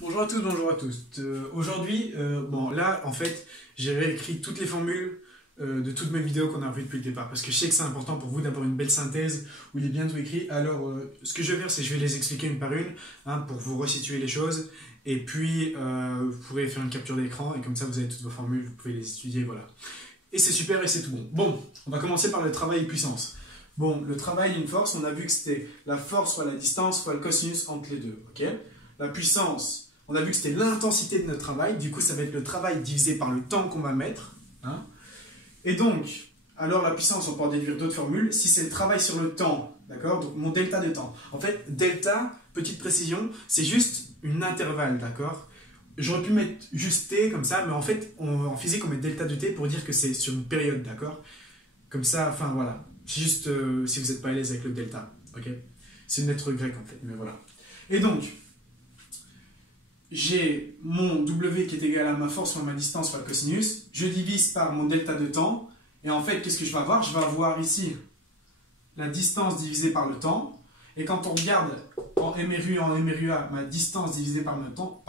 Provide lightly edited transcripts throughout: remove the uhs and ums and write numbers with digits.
Bonjour à tous, bonjour à tous. Aujourd'hui, bon là, en fait, j'ai réécrit toutes les formules de toutes mes vidéos qu'on a vues depuis le départ, parce que je sais que c'est important pour vous d'avoir une belle synthèse où il est bien tout écrit. Alors, ce que je vais faire, c'est que je vais les expliquer une par une, hein, pour vous resituer les choses, et puis vous pourrez faire une capture d'écran, et comme ça, vous avez toutes vos formules, vous pouvez les étudier, voilà. Et c'est super, et c'est tout bon. Bon, on va commencer par le travail et puissance. Bon, le travail d'une force, on a vu que c'était la force fois la distance fois le cosinus entre les deux, ok? La puissance, on a vu que c'était l'intensité de notre travail, du coup ça va être le travail divisé par le temps qu'on va mettre, hein. Et donc, alors la puissance, on peut en déduire d'autres formules, si c'est le travail sur le temps, d'accord? Donc mon delta de temps. En fait, delta, petite précision, c'est juste une intervalle, d'accord? J'aurais pu mettre juste t comme ça, mais en fait, en physique, on met delta de t pour dire que c'est sur une période, d'accord? Comme ça, enfin voilà. C'est juste si vous n'êtes pas à l'aise avec le delta, ok? C'est une lettre grecque en fait, mais voilà. Et donc, j'ai mon W qui est égal à ma force fois ma distance fois le cosinus. Je divise par mon delta de temps. Et en fait, qu'est-ce que je vais avoir? Je vais avoir ici la distance divisée par le temps. Et quand on regarde en MRU et en MRUA, ma distance divisée par le temps,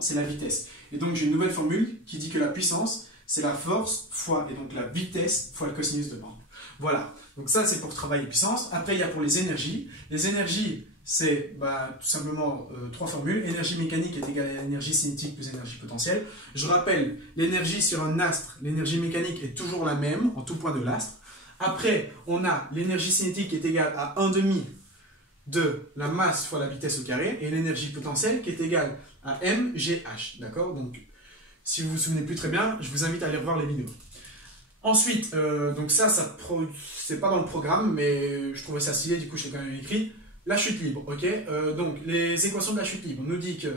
c'est la vitesse. Et donc, j'ai une nouvelle formule qui dit que la puissance, c'est la force fois, et donc la vitesse fois le cosinus de l'angle. Voilà. Donc ça, c'est pour travail et puissance. Après, il y a pour les énergies. Les énergies, c'est tout simplement trois formules. Énergie mécanique est égale à énergie cinétique plus énergie potentielle. Je rappelle, l'énergie sur un astre, l'énergie mécanique est toujours la même en tout point de l'astre. Après, on a l'énergie cinétique qui est égale à 1/2 de la masse fois la vitesse au carré, et l'énergie potentielle qui est égale à mgh. D'accord? Donc, si vous vous souvenez plus très bien, je vous invite à aller revoir les vidéos. Ensuite, donc c'est pas dans le programme, mais je trouvais ça stylé, du coup je l'ai quand même écrit. La chute libre, ok? Donc les équations de la chute libre nous disent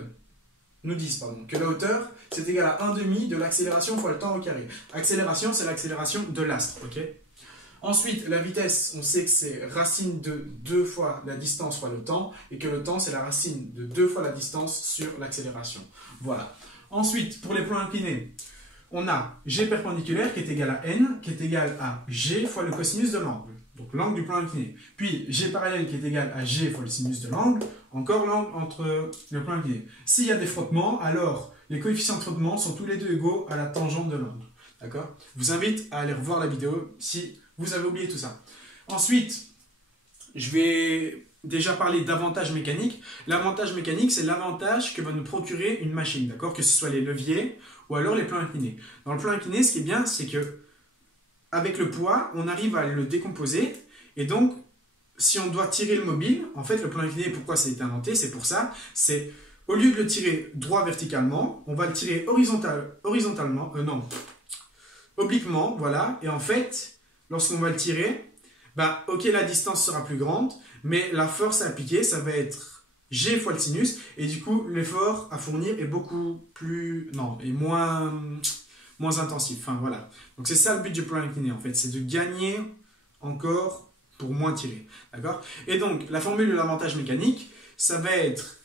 que la hauteur c'est égal à 1/2 de l'accélération fois le temps au carré. Accélération, c'est l'accélération de l'astre, ok? Ensuite, la vitesse, on sait que c'est racine de 2 fois la distance fois le temps, et que le temps c'est la racine de 2 fois la distance sur l'accélération. Voilà. Ensuite, pour les plans inclinés, on a G perpendiculaire qui est égal à N, qui est égal à G fois le cosinus de l'angle. Donc l'angle du plan incliné. Puis G parallèle qui est égal à G fois le sinus de l'angle, encore l'angle entre le plan incliné. S'il y a des frottements, alors les coefficients de frottement sont tous les deux égaux à la tangente de l'angle. D'accord? Je vous invite à aller revoir la vidéo si vous avez oublié tout ça. Ensuite, je vais déjà parler d'avantage mécanique. L'avantage mécanique, c'est l'avantage que va nous procurer une machine, d'accord? Que ce soit les leviers ou alors les plans inclinés. Dans le plan incliné, ce qui est bien, c'est que avec le poids, on arrive à le décomposer, et donc, si on doit tirer le mobile, en fait, le plan incliné, pourquoi ça a été inventé? C'est pour ça, c'est au lieu de le tirer droit verticalement, on va le tirer obliquement, voilà, et en fait, lorsqu'on va le tirer, ok, la distance sera plus grande, mais la force à appliquer, ça va être G fois le sinus, et du coup, l'effort à fournir est beaucoup plus, moins intensif, enfin voilà. Donc c'est ça le but du plan incliné en fait, c'est de gagner encore pour moins tirer, d'accord? Et donc la formule de l'avantage mécanique, ça va être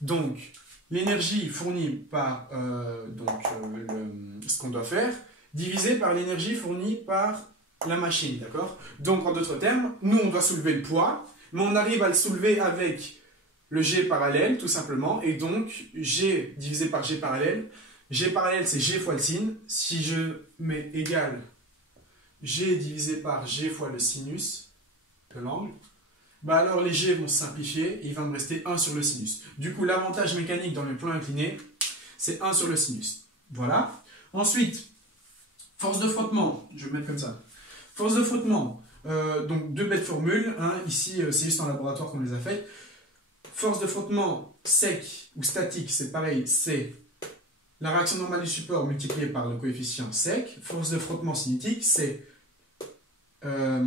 donc l'énergie fournie par ce qu'on doit faire, divisé par l'énergie fournie par la machine, d'accord? Donc en d'autres termes, nous on doit soulever le poids, mais on arrive à le soulever avec le G parallèle tout simplement, et donc G divisé par G parallèle, G parallèle, c'est G fois le sin. Si je mets égal G divisé par G fois le sinus de l'angle, alors les G vont se simplifier et il va me rester 1 sur le sinus. Du coup, l'avantage mécanique dans le plan incliné, c'est 1 sur le sinus. Voilà. Ensuite, force de frottement. Je vais mettre comme ça. Force de frottement. Donc, deux belles formules. Hein. Ici, c'est juste en laboratoire qu'on les a faites. Force de frottement sec ou statique, c'est pareil, c'est la réaction normale du support multipliée par le coefficient sec. Force de frottement cinétique, c'est la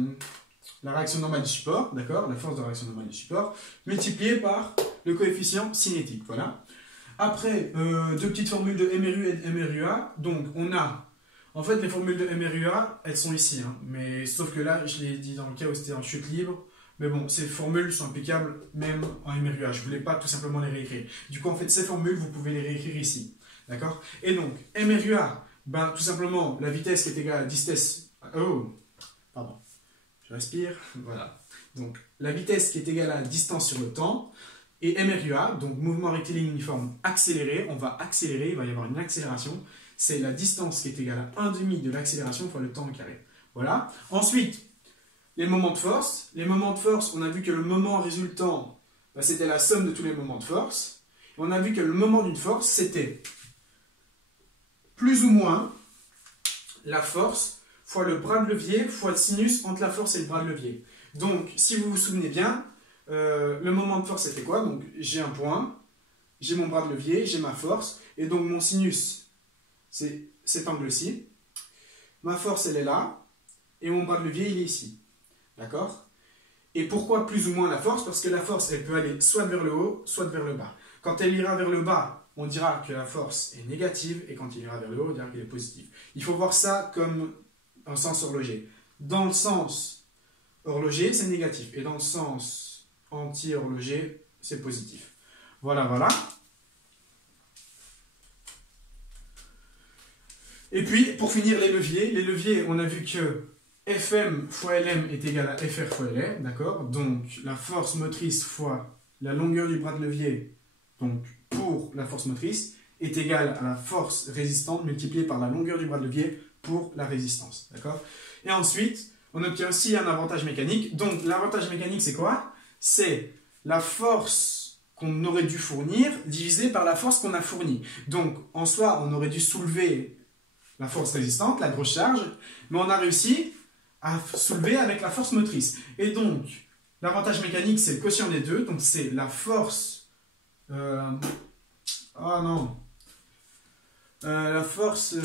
réaction normale du support, d'accord? La force de réaction normale du support, multipliée par le coefficient cinétique, voilà. Après, deux petites formules de MRU et de MRUA. Donc, on a, en fait, les formules de MRUA, elles sont ici, hein, mais sauf que là, je l'ai dit dans le cas où c'était en chute libre. Mais bon, ces formules sont applicables même en MRUA. Je ne voulais pas tout simplement les réécrire. Du coup, en fait, ces formules, vous pouvez les réécrire ici. D'accord? Et donc, MRUA, tout simplement, la vitesse qui est égale à distance. Oh, pardon. Je respire. Voilà. Donc, la vitesse qui est égale à la distance sur le temps. Et MRUA, donc mouvement rectiligne uniforme accéléré, on va accélérer, il va y avoir une accélération. C'est la distance qui est égale à 1,5 de l'accélération fois le temps au carré. Voilà. Ensuite, les moments de force. Les moments de force, on a vu que le moment résultant, bah, c'était la somme de tous les moments de force. Et on a vu que le moment d'une force, c'était plus ou moins la force fois le bras de levier fois le sinus entre la force et le bras de levier. Donc, si vous vous souvenez bien, le moment de force, c'était quoi? Donc, j'ai un point, j'ai mon bras de levier, j'ai ma force, et donc mon sinus, c'est cet angle-ci. Ma force, elle est là, et mon bras de levier, il est ici. D'accord? Et pourquoi plus ou moins la force? Parce que la force, elle peut aller soit vers le haut, soit vers le bas. Quand elle ira vers le bas, on dira que la force est négative, et quand il ira vers le haut, on dira qu'elle est positive. Il faut voir ça comme un sens horloger. Dans le sens horloger, c'est négatif, et dans le sens anti-horloger, c'est positif. Voilà, voilà. Et puis, pour finir, les leviers, on a vu que Fm fois Lm est égal à Fr fois Lm, d'accord? Donc, la force motrice fois la longueur du bras de levier, donc pour la force motrice, est égale à la force résistante multipliée par la longueur du bras de levier pour la résistance, d'accord? Et ensuite, on obtient aussi un avantage mécanique. Donc, l'avantage mécanique, c'est quoi? C'est la force qu'on aurait dû fournir divisée par la force qu'on a fournie. Donc, en soi, on aurait dû soulever la force résistante, la grosse charge, mais on a réussi à soulever avec la force motrice. Et donc, l'avantage mécanique, c'est le quotient des deux, donc c'est la force... la force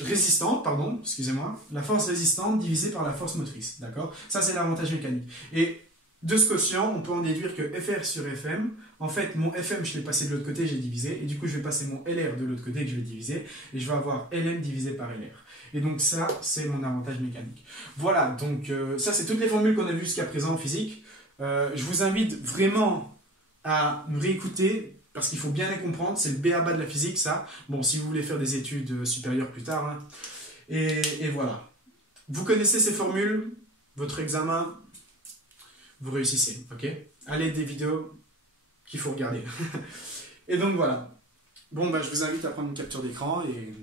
résistante, pardon, excusez-moi, la force résistante divisée par la force motrice, d'accord? Ça, c'est l'avantage mécanique. Et de ce quotient, on peut en déduire que Fr sur Fm, en fait, mon Fm, je l'ai passé de l'autre côté, j'ai divisé, et du coup, je vais passer mon Lr de l'autre côté que je vais diviser, et je vais avoir Lm divisé par Lr. Et donc ça, c'est mon avantage mécanique. Voilà, donc ça, c'est toutes les formules qu'on a vues jusqu'à présent en physique. Je vous invite vraiment à me réécouter, parce qu'il faut bien les comprendre, c'est le b.a.-ba de la physique, ça. Bon, si vous voulez faire des études supérieures plus tard. Hein. Et voilà. Vous connaissez ces formules, votre examen, vous réussissez, ok? Allez, des vidéos qu'il faut regarder. Et donc voilà. Bon, bah, je vous invite à prendre une capture d'écran et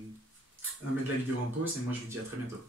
à mettre la vidéo en pause, et moi je vous dis à très bientôt.